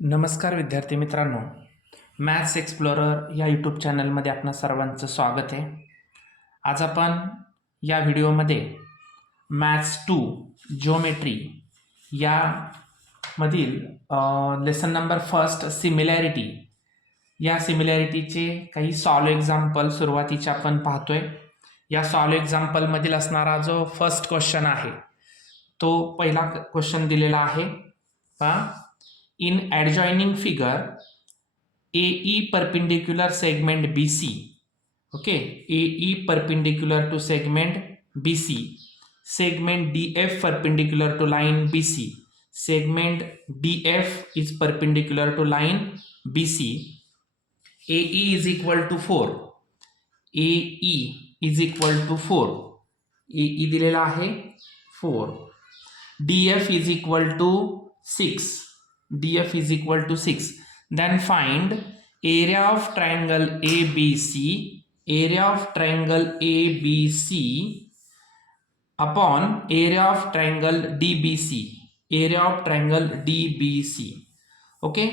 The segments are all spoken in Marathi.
नमस्कार विद्यार्थी मित्रांनो, मॅथ्स एक्सप्लोरर या यूट्यूब चॅनलमध्ये आपणा सर्वांचं स्वागत आहे. आज आपण या व्हिडिओमध्ये मॅथ्स 2 जिओमेट्री यामधील लेसन नंबर फर्स्ट सिमिलॅरिटी या सिमिलॅरिटीचे काही सॉल्व एक्झाम्पल सुरुवातीचे आपण पाहतोय. या सॉल्व एक्झाम्पलमधील असणारा जो फर्स्ट क्वेश्चन आहे तो पहिला क्वेश्चन दिलेला आहे पहा. In adjoining figure, AE perpendicular segment BC, okay, AE perpendicular to segment BC, segment DF perpendicular to line BC, segment DF is perpendicular to line BC, AE is equal to 4, AE is equal to 4, AE दिलेला आहे 4, DF is equal to 6, DF is equal to 6. Then find area of triangle ABC, area of triangle ABC upon area of triangle DBC, area of triangle DBC. Okay,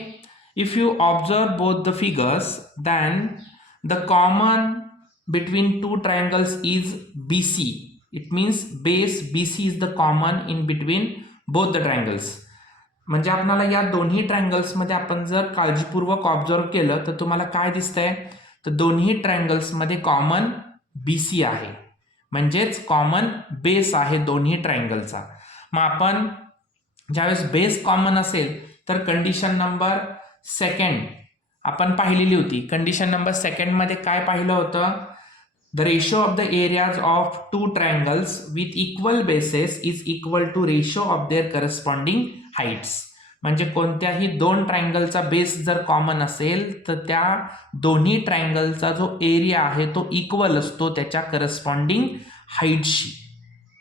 if you observe both the figures, then the common between two triangles is BC. It means base BC is the common in between both the triangles. म्हणजे आपल्याला या दोन्ही ट्रायंगल्समध्ये आपण जर काळजीपूर्वक ऑब्झर्व केलं तर तुम्हाला काय दिसतंय, तर दोन्ही ट्रायंगल्समध्ये कॉमन BC आहे, म्हणजेच कॉमन बेस आहे दोन्ही ट्रायंगलचा. मग आपण ज्यावेळेस बेस कॉमन असेल तर कंडिशन नंबर सेकंड आपण पाहिलेली होती. कंडिशन नंबर सेकंड मध्ये काय पाहिलं होतं, the ratio of the areas of two triangles with equal bases is equal to ratio of their corresponding heights. म्हणजे कोणत्याही दोन ट्रायंगलचा बेस जर कॉमन असेल तर त्या दोन्ही ट्रायंगलचा जो एरिया आहे तो इक्वल असतो त्याच्या करस्पॉन्डिंग हाईटशी.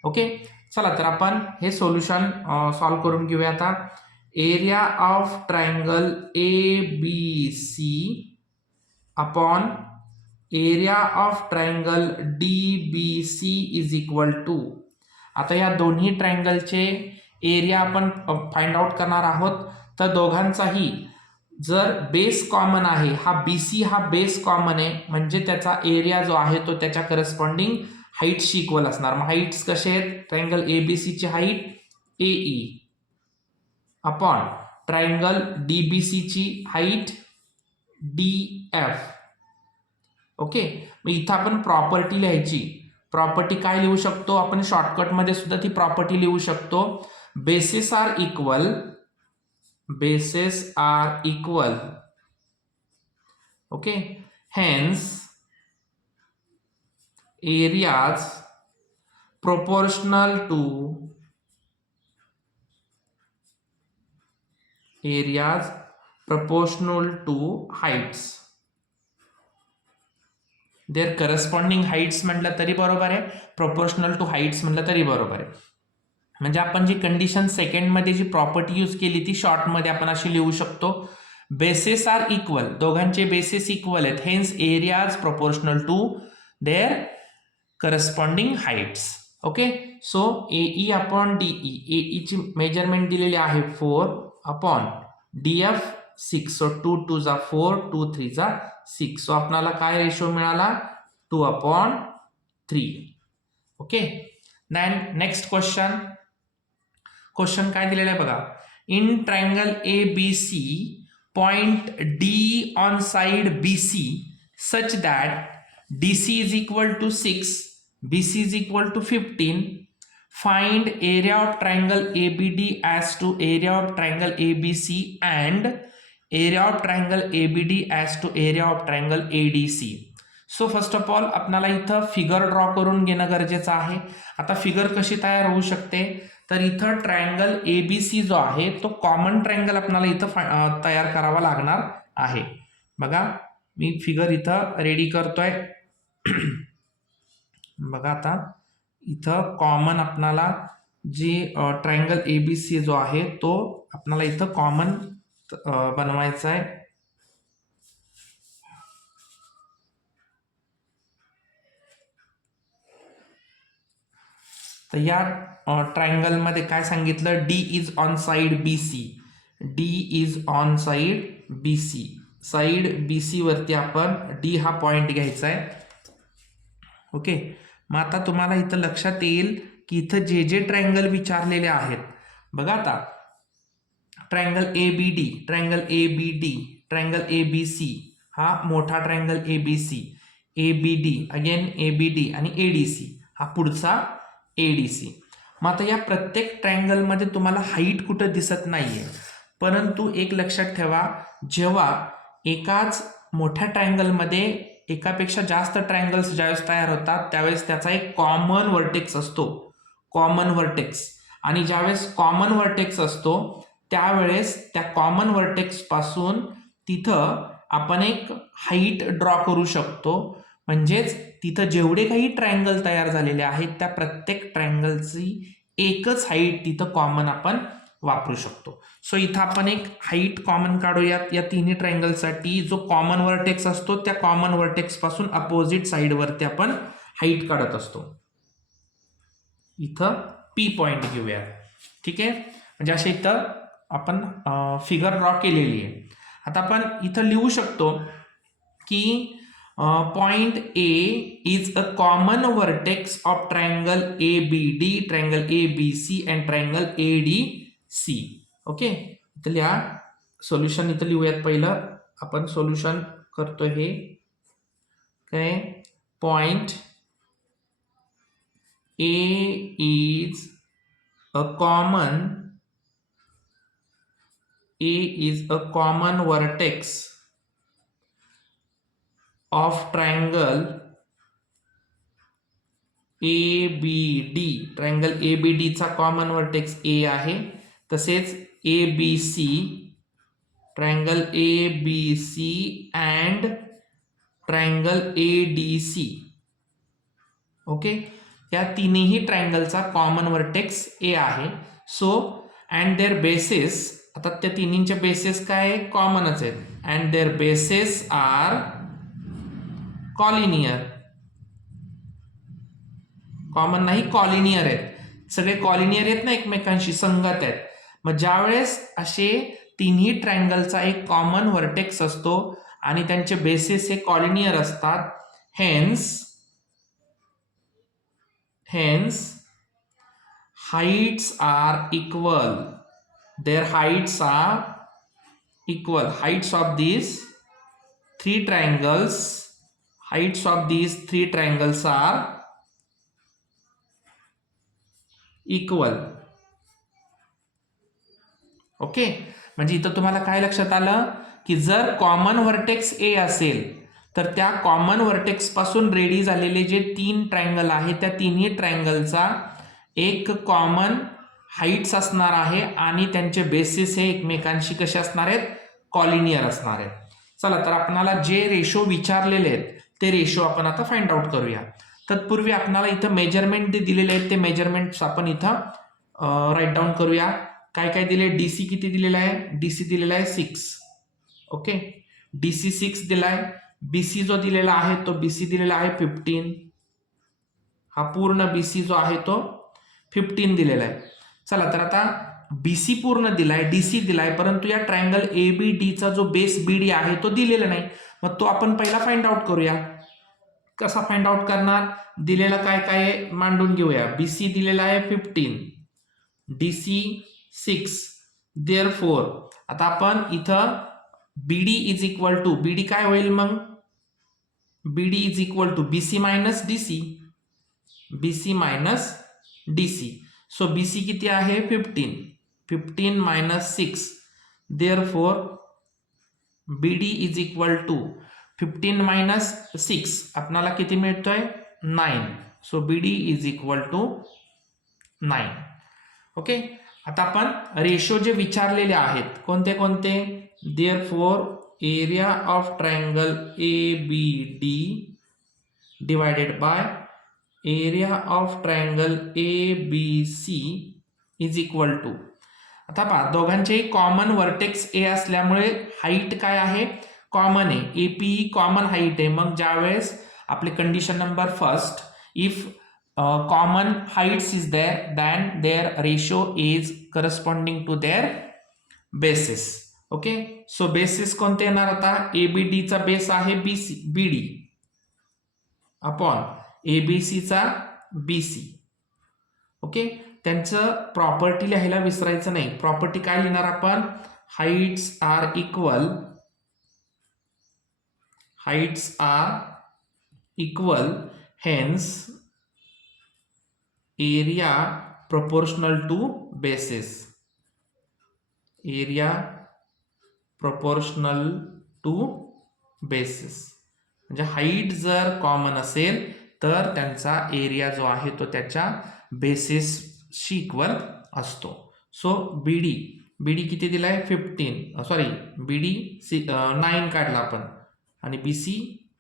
ओके, चला तर आपण हे सोल्युशन सॉल्व करून घेऊया. आता area of triangle ABC upon area of triangle DBC is equal to, आता या दोन्ही ट्रायंगलचे एरिया आपण फाइंड आउट करणार आहोत. तर दोघांचाही जर बेस कॉमन आहे, हा BC हा बेस कॉमन आहे, म्हणजे त्याचा एरिया जो आहे तो त्याच्या करस्पॉन्डिंग हाईटशी इक्वल असणार. मग हाईट्स कसे आहेत, ट्रायंगल ABC ची height AE upon triangle DBC ची हाईट DF. ओके, मग इथं आपण प्रॉपर्टी लिहायची. प्रॉपर्टी काय लिहू शकतो आपण, शॉर्टकटमध्ये सुद्धा ती प्रॉपर्टी लिहू शकतो. Bases are equal, bases are equal, okay, hence areas proportional to heights. their corresponding heights म्हटलं तरी बरोबर आहे, proportional to heights म्हटलं तरी बरोबर आहे. म्हणजे आपण जी कंडिशन सेकंड मध्ये जी प्रॉपर्टी यूज केली ती शॉर्ट मध्ये आपण अशी लिहू शकतो, बेसेस आर इक्वल, दोघांचे बेसेस इक्वल आहेत, hence areas proportional to their corresponding heights. Okay, so AE upon DE, AE ची मेजरमेंट दिलेली आहे 4 अपॉन DF 6, सो 2 2 जा 4, 2 3 जा 6, सो आपल्याला काय रेशो मिळाला 2 upon 3. Okay, then next question काय दिलेलं आहे बघा. In triangle ABC point D on side BC such that DC is equal to 6, BC is equal to 15. Find area of triangle ABD as to area of triangle ABC and area of triangle ABD as to area of triangle ADC. So first of all आपल्याला इथं फिगर ड्रॉ करून घेणं गरजेचं आहे. आता फिगर कशी तयार होऊ शकते, तर इथं ट्रायंगल ABC जो आहे तो कॉमन ट्रायंगल आपल्याला इथं तयार करावा लागणार आहे. बघा मी फिगर इथं रेडी करतोय. बघा आता इथं कॉमन आपल्याला जी ट्रायंगल ABC जो आहे तो आपल्याला इथं कॉमन बनवायचा आहे. तर या ट्रायंगल मध्ये काय सांगितलं, D is on side BC, D is on side B C. Side B C वरती आपण डी हा पॉइंट घ्यायचा आहे. ओके, मग आता तुम्हाला इथं लक्षात येईल की इथं जे जे ट्रायंगल विचारलेले आहेत बघा. आता triangle A B D, triangle A B D, triangle A B C, हा मोठा triangle A B C, A B D, again A B D आणि ए डी सी, हा पुढचा ए डी सी. मग आता या प्रत्येक ट्रायंगलमध्ये तुम्हाला हाईट कुठं दिसत नाहीये, परंतु एक लक्षात ठेवा, जेव्हा एकाच मोठ्या ट्रायंगलमध्ये एकापेक्षा जास्त ट्रायंगल्स ज्यावेळेस तयार होतात त्यावेळेस त्याचा एक कॉमन व्हर्टेक्स असतो, कॉमन व्हर्टेक्स. आणि ज्यावेळेस कॉमन व्हर्टेक्स असतो त्यावेळेस त्या कॉमन व्हर्टेक्स पासून तिथं आपण एक हाईट ड्रॉ करू शकतो. म्हणजेच तिथं जेवढे काही ट्रायंगल तयार झालेले आहेत त्या प्रत्येक ट्रायंगलची एकच हाईट तिथं कॉमन आपण वापरू शकतो. सो इथं आपण एक हाईट कॉमन काढूयात या तिन्ही ट्रायंगलसाठी. जो कॉमन व्हर्टेक्स असतो त्या कॉमन व्हर्टेक्स पासून अपोजिट साइडवरती आपण हाईट काढत असतो. इथं पी पॉइंट घेऊया. ठीक आहे, म्हणजे अशा इथं आपण फिगर ड्रॉ केलेली आहे. आता आपण इथं लिहू शकतो की point A is a common vertex of triangle A B D, triangle A B C and triangle A D C. Okay, इथं लिहा सोल्युशन. इथं लिहूयात. पहिलं आपण सोल्युशन करतो हे काय. Point A is a common, A is a common vertex of triangle ABD. Triangle ABD चा कॉमन व्हर्टेक्स A आहे. तसेच ABC, triangle ABC and triangle ADC. Okay, या तिन्ही ट्रायंगलचा कॉमन व्हर्टेक्स A आहे. सो अँड देअर बेसिस, आता त्या तिन्हींचे बेसिस काय कॉमनच आहेत. And their basis are collinear. Common नाही, कॉलिनियर आहेत. सगळे कॉलिनियर आहेत ना, एकमेकांशी संगत आहेत. मग ज्यावेळेस असे तिन्ही ट्रायंगलचा एक कॉमन व्हर्टेक्स असतो आणि त्यांचे बेसिस हे कॉलिनियर असतात, hence heights are equal. Their heights are equal. Heights of these three triangles are equal. Okay, म्हणजे इथं तुम्हाला काय लक्षात आलं की जर कॉमन व्हर्टेक्स ए असेल तर त्या कॉमन व्हर्टेक्स पासून रेडी झालेले जे तीन ट्रायंगल आहेत त्या तिन्ही ट्रायंगलचा एक कॉमन हाईट्स असणार आहे आणि त्यांचे बेसिस हे एकमेकांशी कसे असणार आहेत, कॉलिनियर असणार आहेत. चला, तर आपल्याला जे रेशो विचारलेले आहेत ते रेशो आपण आता फाइंड आउट करूया. तत्पूर्वी आपल्याला इथं मेजरमेंट जे दिलेले आहेत ते मेजरमेंट्स आपण इथं राईट डाऊन करूया. काय काय दिले, डीसी किती दिलेला आहे, डीसी दिलेला आहे 6. ओके, डीसी 6 दिलाय. बीसी जो दिलेला आहे तो बीसी दिलेला आहे 15. हा पूर्ण बीसी जो आहे तो 15 दिलेला आहे. चला, तर आता बीसी पूर्ण दिलाय, डीसी दिलाय, परंतु या ट्रायंगल एबीडीचा जो बेस बीडी आहे तो दिलेला नाही. मग तो आपण पहिला फाइंड आउट करूया. कसा फाइंड आउट करणार, दिलेला काय काय मांडून घेऊया. बीसी दिलेला आहे 15, डीसी 6. देअरफॉर आता आपण इथं BD is equal to, BD काय होईल मग, BD is equal to BC minus DC, BC minus DC. So BC किती आहे 15, 15 minus 6. Therefore BD is equal to 15 minus 6 आपल्याला किती मिळतोय 9. So BD is equal to 9. Okay, आता आपण रेशो जे विचारलेले आहेत कोणते कोणते, therefore area of triangle ABD divided by area of triangle ABC is equal to. आता पहा, दोघांचे कॉमन व्हर्टेक्स ए असल्यामुळे हाईट काय आहे, कॉमन आहे. एपी कॉमन हाईट आहे. मग ज्यावेळेस आपले condition number first, if common heights is there, then their ratio is corresponding to their basis. Okay, so basis कोणते येणार आता? एबीडीचा बेस आहे बीडी अपॉन एबीसीचा बीसी. ओके, त्यांचं प्रॉपर्टी लिहायला विसरायचं नाही. प्रॉपर्टी काय लिहिणार आपण? Heights are equal, hence area proportional to basis. Area proportional to basis. म्हणजे हाईट जर कॉमन असेल तर त्यांचा एरिया जो आहे तो त्याच्या बेसिसशी इक्वल असतो. सो बीडी किती दिलाय? 15. सॉरी, बीडी 9 काढला आपण आणि बीसी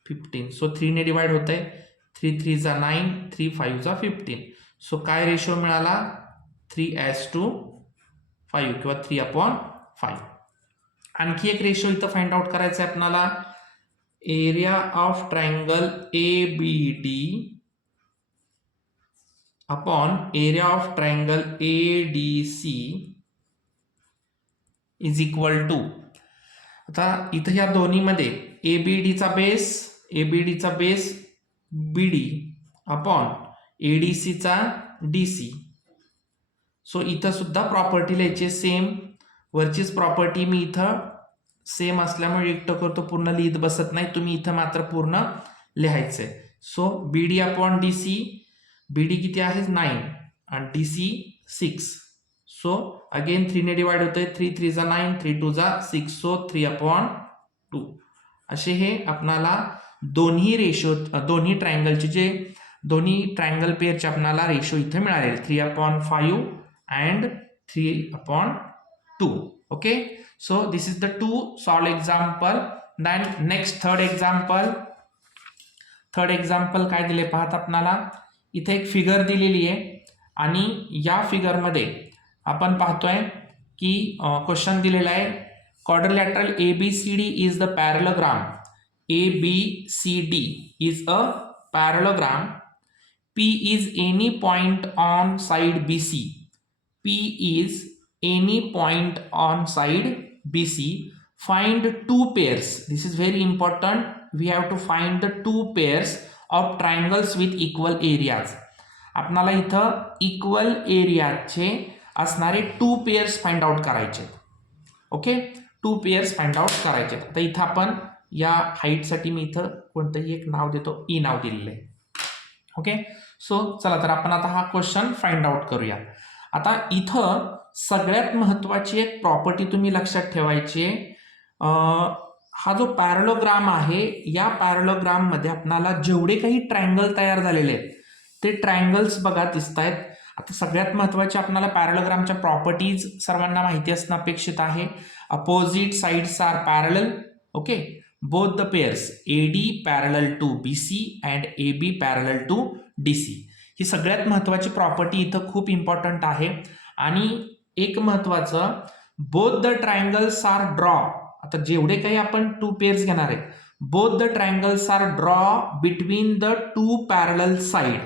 15. सो 3 ने डिवाइड होत आहे. 3 3 जा 9, 3 5 जा 15. सो काय रेशो मिळाला? 3:5 किंवा 3/5. आणखी एक रेशो इथं फाइंड आउट करायचं आहे आपल्याला. Area of triangle ABD upon area of triangle ADC is equal to. आता इथं या दोन्हीमध्ये ABDचा बेस BD अपॉन ADCचा DC. सो इथं सुद्धा प्रॉपर्टी लिहायची सेम. वरचीच प्रॉपर्टी मी इथं सेम असल्यामुळे एकटं करतो, पूर्ण लिहित बसत नाही. तुम्ही इथं मात्र पूर्ण लिहायचंय. So BD upon DC, BD किती आहे? 9 आणि DC 6. सो अगेन 3 ने डिवाइड होतंय. 3 3 जा 9, 3 2 जा 6. सो 3/2. असे हे आपणाला दोन्ही ट्रायंगलचे जे दोन्ही ट्रायंगल पेअरचे आपल्याला रेशो इथे मिळाले. 3/5 and 3/2. Okay, so this is the 2 solve example. Then next third example काय दिले पाहत आपल्याला. इथे एक फिगर दिलेली आहे आणि या फिगरमध्ये आपण पाहतोय की क्वेश्चन दिलेला आहे. Quadrilateral ABCD is the parallelogram. ABCD is a parallelogram. P is any point on side BC. P is any point on side BC. Find two pairs. This is very important. We have to find the two pairs of triangles with equal areas. आपणाला इथं इक्वल एरियाचे असणारे 2 पेअर्स फाइंड आउट करायचे. ओके, 2 पेअर्स फाइंड आउट करायचे. आता इथं आपण या हाईटसाठी मी इथं कोणतंही एक नाव देतो, ई नाव दिलेलं आहे. ओके, सो चला तर आपण आता हा क्वेश्चन फाइंड आउट करूया. आता इथं सगळ्यात महत्वाची एक प्रॉपर्टी तुम्ही लक्षात ठेवायची आहे. हा जो पॅरलोग्राम आहे, या पॅरलोग्राम मध्ये आपल्याला जेवढे काही ट्रायंगल तयार झालेले आहेत ते ट्रायंगल्स बघा दिसत आहेत. आता सगळ्यात महत्वाचे आपल्याला पॅरलोग्रामच्या प्रॉपर्टीज सर्वांना माहिती असणं अपेक्षित आहे. Opposite sides are parallel. Okay, both the pairs AD parallel to BC and AB parallel to DC. ही सगळ्यात महत्वाची प्रॉपर्टी इथं खूप इम्पॉर्टंट आहे. आणि एक महत्वाचं, both the triangles are draw. आता जेवढे काही आपण 2 पेअर्स घेणार आहे, both the triangles are draw between the 2 parallel side.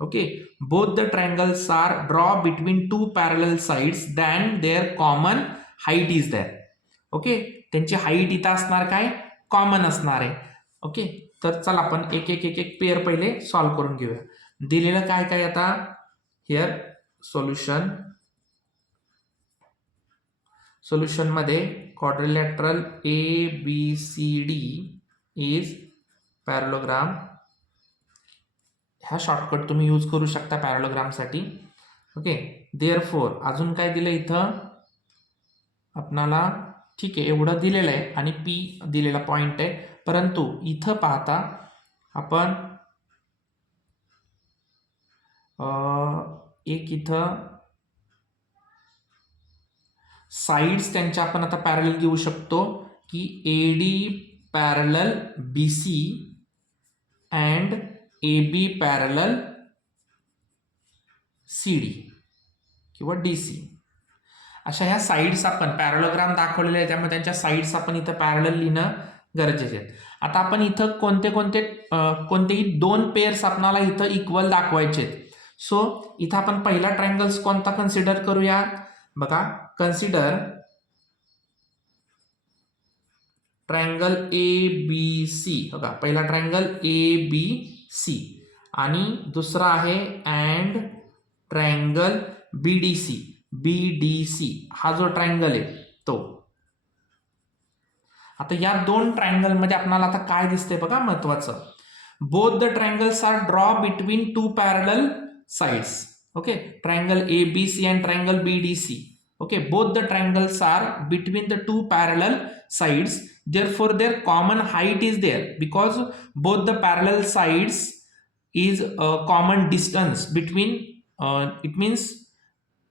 Okay, both the triangles are draw between 2 parallel sides, then their common height is there. Okay, त्यांची हाईट इथं असणार काय? कॉमन असणार आहे. ओके, तर चला आपण एक पेअर पहिले सॉल्व्ह करून घेऊया. दिलेलं काय काय आता हिअर सोल्युशन मध्ये क्वाड्रिलॅटरल ABCD इज पॅरलोग्राम. हा शॉर्टकट तुम्ही यूज करू शकता पॅरलोग्रामसाठी. ओके, देअरफोर अजून काय दिलं इथं आपणाला? ठीक आहे, एवढं दिलेलं आहे आणि P दिलेला पॉइंट आहे. परंतु इथं पाहता आपण एक इथं साइड्स त्यांच्या आपण आता पॅरलल घेऊ शकतो की AD parallel BC and AB parallel CD किंवा DC. अशा ह्या साइड्स आपण पॅरलोग्राम दाखवलेले आहे, त्यामुळे त्यांच्या साइड्स आपण इथं पॅरलल लिहिणं गरजेचे आहेत. आता आपण इथं कोणतेही 2 पेअर्स आपल्याला इथं इक्वल दाखवायचे आहेत. सो इथं आपण पहिला ट्रायंगल्स कोणता कन्सिडर करूया? बघा, कन्सिडर ट्रायंगल ABC, बघा पहिला ट्रायंगल ABC आणि दुसरा आहे अँड ट्रायंगल BDC हा जो ट्रायंगल आहे तो. आता या दोन ट्रायंगल मध्ये आपल्याला आता काय दिसतंय बघा महत्वाचं. Both the triangles are draw between two parallel sides. Okay, triangle ABC and triangle BDC. Okay, both the triangles are between the two parallel sides. Therefore, their common height is there because both the parallel sides is a common distance between. It means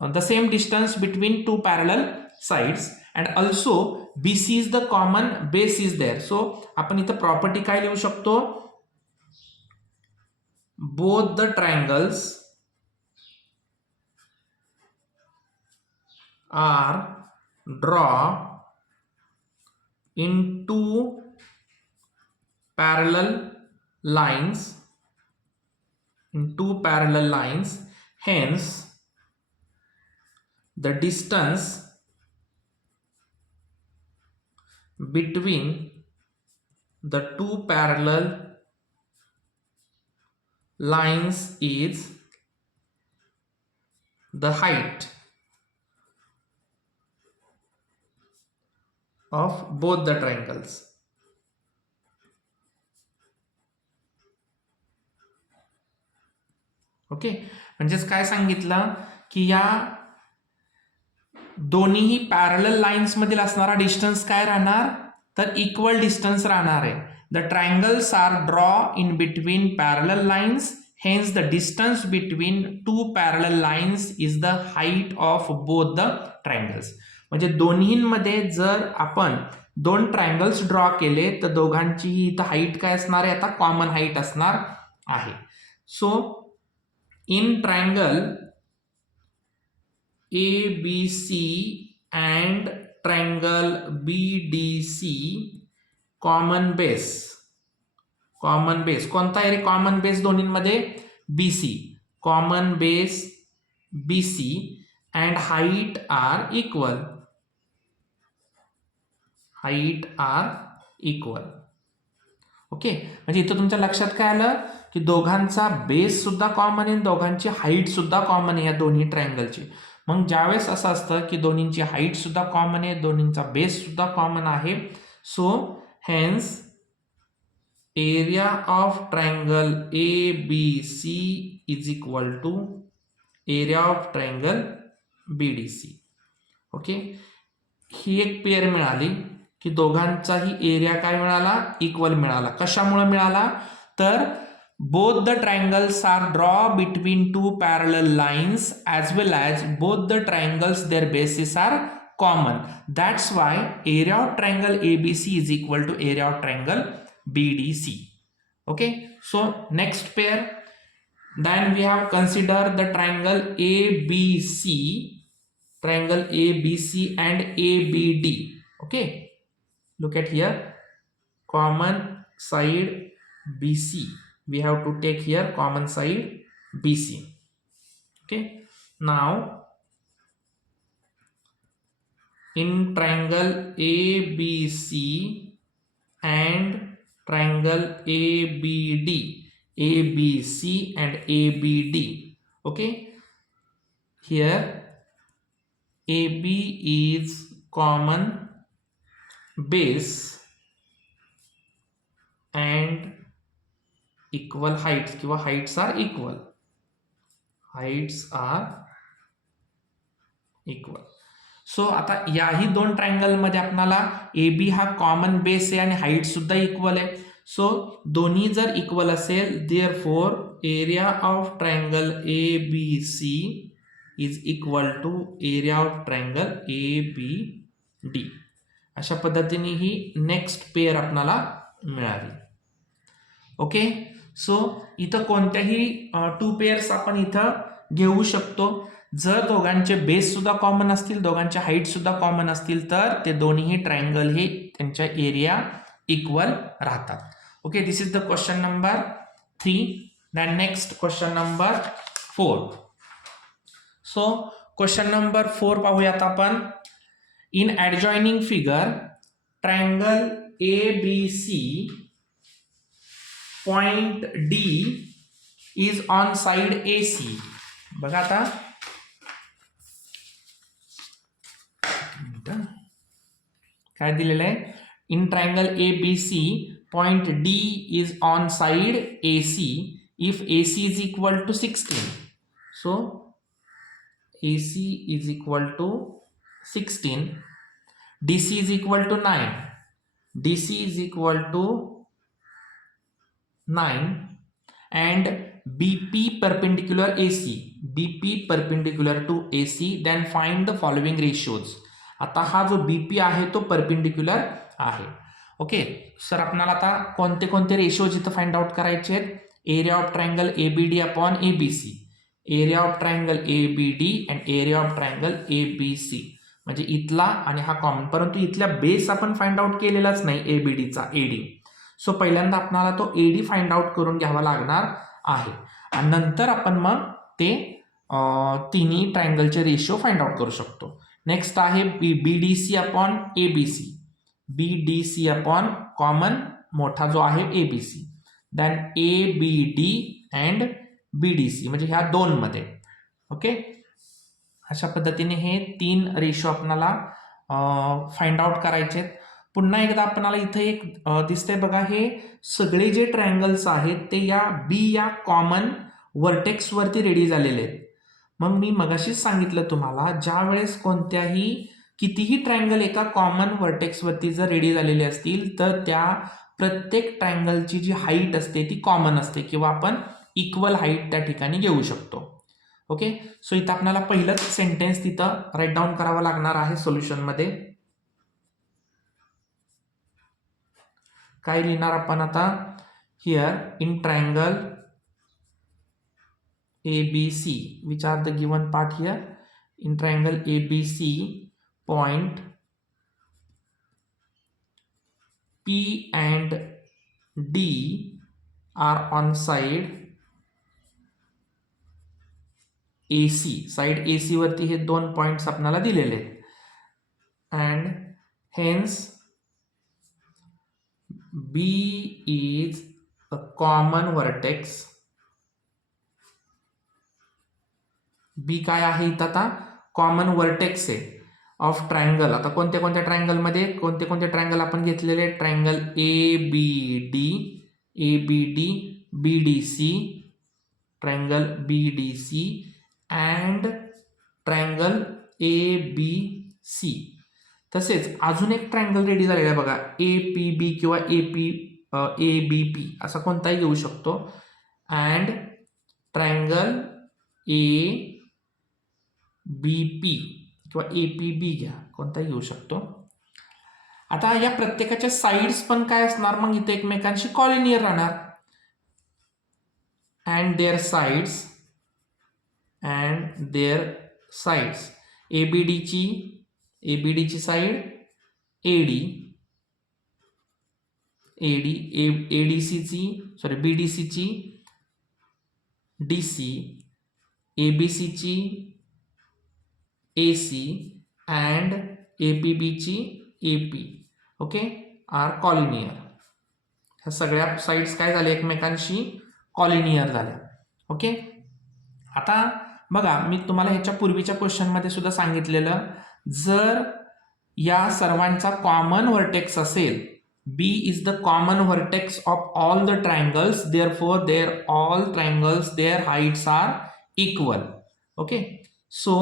the same distance between two parallel sides, and also BC is the common base is there. So, आपण इथं property काय लिहू शकतो? Both the triangles are draw in two parallel lines, hence the distance between the two parallel lines is the height of both the triangles. Okay, म्हणजेच काय सांगितलं की या दोन्ही पॅरलल लाईन्स मधील असणारा डिस्टन्स काय राहणार, तर इक्वल डिस्टन्स राहणार आहे. The triangles are draw in between parallel lines, hence the distance between two parallel lines is the height of both the triangles. म्हणजे दोन्हींमध्ये जर आपण दोन ट्रायंगल्स ड्रॉ केले तर दोघांची इथं हाईट काय असणार आहे, आता कॉमन हाईट असणार आहे. So in triangle ABC and triangle BDC common base कोणता आहे रे कॉमन बेस दोन्हींमध्ये, BC, common base BC and height are equal. Okay, म्हणजे इथं तुमच्या लक्षात काय आलं की दोघांचा बेस सुद्धा कॉमन आहे, दोघांची हाईट सुद्धा कॉमन आहे या दोन्ही ट्रायंगलची. मग ज्यावेळेस असं असतं की दोन्हींची हाईट सुद्धा कॉमन आहे, दोन्हींचा बेस सुद्धा कॉमन आहे, so hence area of triangle ABC is equal to area of triangle BDC. Okay, ही एक पेअर मिळाली की दोघांचाही एरिया काय मिळाला, इक्वल मिळाला. कशामुळे मिळाला, तर both the triangles are draw between two parallel lines as well as both the triangles their bases are common. That's why area of triangle ABC is equal to area of triangle BDC. Okay, so next pair, then we have considered the triangle ABC and ABD. Okay, look at here, common side BC, we have to take here common side BC. Okay, now in triangle ABC and triangle ABD, ABC and ABD. Okay, here AB is common base and equal heights किंवा heights are equal. सो आता याही दोन ट्रायंगल मध्ये आपल्याला AB हा कॉमन बेस आहे आणि हाईट सुद्धा इक्वल आहे. सो दोन्ही जर इक्वल असेल, therefore area of triangle ABC is equal to area of triangle ABD. अशा पद्धतीने ही नेक्स्ट पेअर आपल्याला मिळाली. ओके, सो इथं कोणत्याही टू पेअर्स आपण इथं घेऊ शकतो. जर दोघांचे बेस सुद्धा कॉमन असतील, दोघांचे हाईट सुद्धा कॉमन असतील, तर ते दोन्ही ट्रायंगल हे त्यांच्या एरिया इक्वल राहतात. Okay, this is the question number 3. Then next question number 4. So question number 4 पाहूयात आपण. In adjoining figure triangle ABC point D is on side AC. बघा आता काय दिलेलं आहे, in triangle ABC point D is on side AC if AC is equal to 16. So AC is equal to 16, DC is equal to 9, DC is equal to 9 and BP perpendicular AC, BP perpendicular to AC, then find the following ratios. आता हा जो BP आहे तो परपेंडिक्युलर आहे. ओके सर, आपल्याला आता कोणते कोणते रेशिओज इथं फाइंड आउट करायचे आहेत. Area of triangle ABD upon ABC, area of triangle ABD and area of triangle ABC, म्हणजे इथला आणि हा कॉमन, परंतु इथल्या बेस आपण फाइंड आउट केलेलाच नाही ABDचा, AD. सो पहिल्यांदा आपल्याला तो AD फाइंड आउट करून घ्यावा लागणार आहे आणि नंतर आपण मग ते तिन्ही ट्रायंगलचे रेशिओ फाइंड आउट करू शकतो. नेक्स्ट आहे BDC upon ABC, BDC upon common मोठा जो आहे ABC, then ABD and BDC, म्हणजे ह्या दोन मध्ये. ओके, अशा पद्धतीने हे तीन रेशिओ आपल्याला फाइंड आउट करायचे आहेत. पुन्हा एकदा आपल्याला इथे एक दिसतंय बघा, हे सगळे जे ट्रायंगल्स आहेत ते या B या कॉमन वर्टेक्स वरती रेडी झालेले आहेत. मग मी मगाशीच सांगितलं तुम्हाला, ज्या वेळेस कोणत्याही कितीही ट्रायंगल एका कॉमन वर्टेक्स वरती जर रेडी झालेले असतील तर त्या प्रत्येक ट्रायंगलची जी हाईट असते ती कॉमन असते किंवा आपण इक्वल हाईट त्या ठिकाणी घेऊ शकतो. ओके, सो इथं आपल्याला पहिलंच सेंटेन्स तिथं राईट डाऊन करावं लागणार आहे सोल्युशन मध्ये. काय लिहिणार आपण आता, here in triangle ABC, which are the given part here, in triangle ABC point P and D are on side AC, side AC वरती हे दोन पॉइंट्स आपल्याला दिलेले आहेत and hence B is a common vertex. बी काय आहे इथं आता, कॉमन वर्टेक्स आहे ऑफ ट्रायंगल. आता कोणत्या कोणत्या ट्रायंगल मध्ये कोणते कोणते ट्रायंगल आपण घेतलेले, triangle ABD, BDC, triangle BDC and triangle ABC. तसेच अजून एक ट्रायंगल रेडी झालेला आहे बघा, APB किंवा ABP असा कोणताही येऊ शकतो, अँड ट्रायंगल ABP किंवा APB घ्या, कोणताही येऊ शकतो. आता या प्रत्येकाच्या साइड्स पण काय असणार, मग इथे एकमेकांशी कॉलिनियर राहणार. अँड देअर साइड्स ABDची साइड BDCची DC, ABCची AC अँड APBची AP. Okay, are collinear. ह्या सगळ्या साइड्स काय झाल्या, एकमेकांशी कॉलिनियर झाल्या. ओके, आता बघा, मी तुम्हाला ह्याच्या पूर्वीच्या क्वेश्चनमध्ये सुद्धा सांगितलेलं, जर या सर्वांचा कॉमन वर्टेक्स असेल, B is the common vertex of all the triangles, therefore all triangles, their heights are equal. Okay, so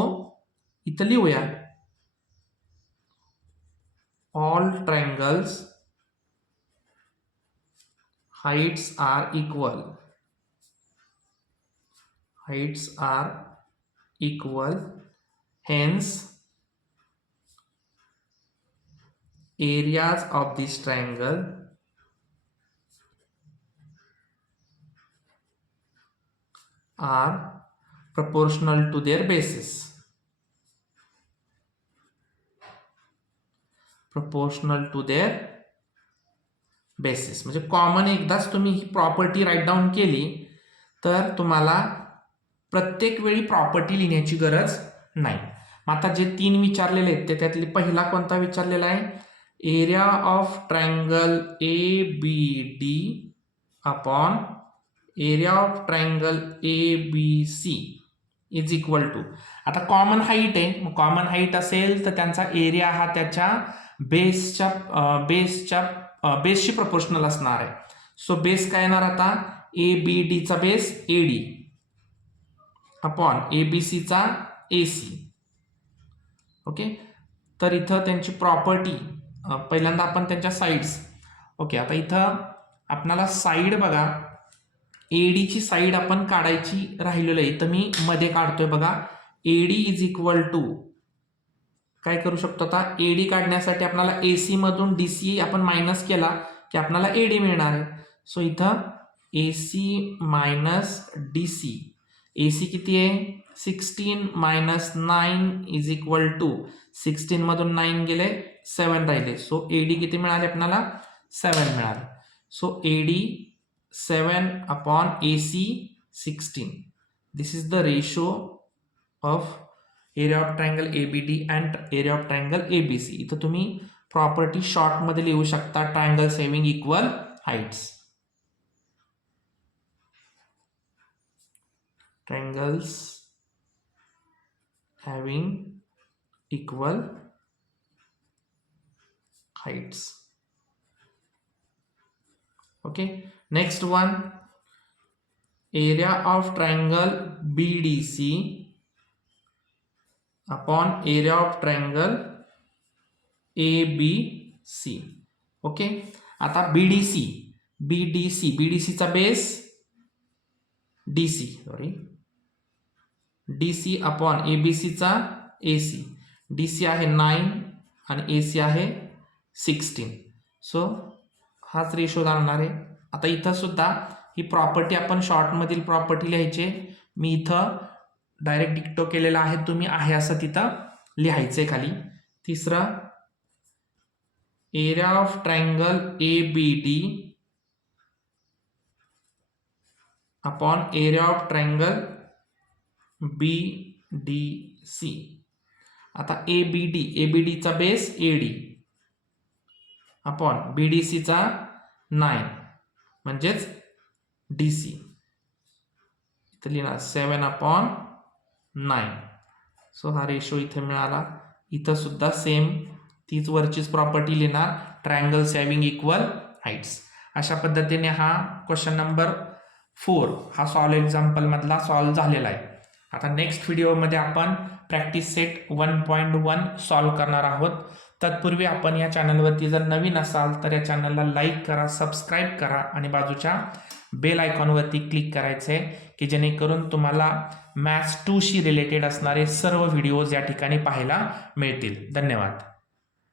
इथं लिहूया, all triangles heights are equal, hence areas of this triangle are proportional to their bases. म्हणजे कॉमन एकदाच तुम्ही ही प्रॉपर्टी राईट डाऊन केली तर तुम्हाला प्रत्येक वेळी प्रॉपर्टी लिहिण्याची गरज नाही. मग आता जे तीन विचारलेले आहेत त्यातले पहिला कोणता विचारलेला आहे, area of triangle ABD upon area of triangle ABC is equal to, आता कॉमन हाईट आहे, मग कॉमन हाईट असेल तर त्यांचा एरिया हा त्याच्या बेसशी प्रपोर्शनल असणार आहे. सो बेस काय येणार आता, ABD चा बेस AD अपॉन ABC चा AC. ओके, तर इथं त्यांची प्रॉपर्टी पहिल्यांदा आपण त्यांच्या साईड्स. ओके, आता इथं आपल्याला साईड बघा, AD ची साईड आपण काढायची राहिलेलं आहे, तर मी मध्ये काढतोय बघा. AD इज इक्वल टू काय करू शकतो आता, AD काढण्यासाठी आपल्याला AC मधून DC आपण मायनस केला की आपल्याला AD मिळणार आहे. सो इथं AC मायनस DC, AC किती आहे 16 मायनस 9 इज इक्वल टू 16 मधून 9 गेले 7 राहिले. सो AD किती मिळाले आपल्याला 7 मिळाले. So AD 7 upon AC 16. This is the ratio of area of triangle ABD and area of triangle ABC. इथं तुम्ही प्रॉपर्टी शॉर्ट मध्ये लिहू शकता, triangles having equal heights. Triangles having equal heights. Okay, next one, area of triangle BDC upon area of triangle ABC. Okay, आता BDC चा बेस DC अपॉन ABC चा AC. DC आहे 9 आणि AC आहे 16. सो हाच रेशो लागणार आहे. आता इथं सुद्धा ही प्रॉपर्टी आपण शॉर्ट मधील प्रॉपर्टी लिहायचे. मी इथं डायरेक्ट डिक्टो केलेला आहे, तुम्ही आहे असं तिथं लिहायचंय खाली. तिसरा, area of triangle ABD upon area of triangle BDC. आता ABD चा बेस AD अपॉन BDC चा 9 म्हणजेच DC. इथं लिहिणार 7 अपॉन 9. सो हा रेशो इथे मिळाला. इथं सुद्धा सेम तीच वरचीच प्रॉपर्टी लिहिणार, ट्रायंगल्स हॅव्हिंग इक्वल हाईट्स. अशा पद्धतीने हा क्वेश्चन नंबर 4 हा सॉल्व एक्झाम्पल मधला सॉल्व झालेला आहे. आता नेक्स्ट व्हिडिओमध्ये आपण प्रॅक्टिस सेट 1.1 सॉल्व करणार आहोत. तत्पूर्वी आपण या चॅनलवरती जर नवीन असाल तर या चॅनलला लाईक करा, सबस्क्राईब करा आणि बाजूच्या बेल आयकॉनवरती क्लिक करायचे की जेणेकरून तुम्हाला मॅथ्स 2 शी रिलेटेड असणारे सर्व व्हिडिओज या ठिकाणी पाहायला मिळतील. धन्यवाद.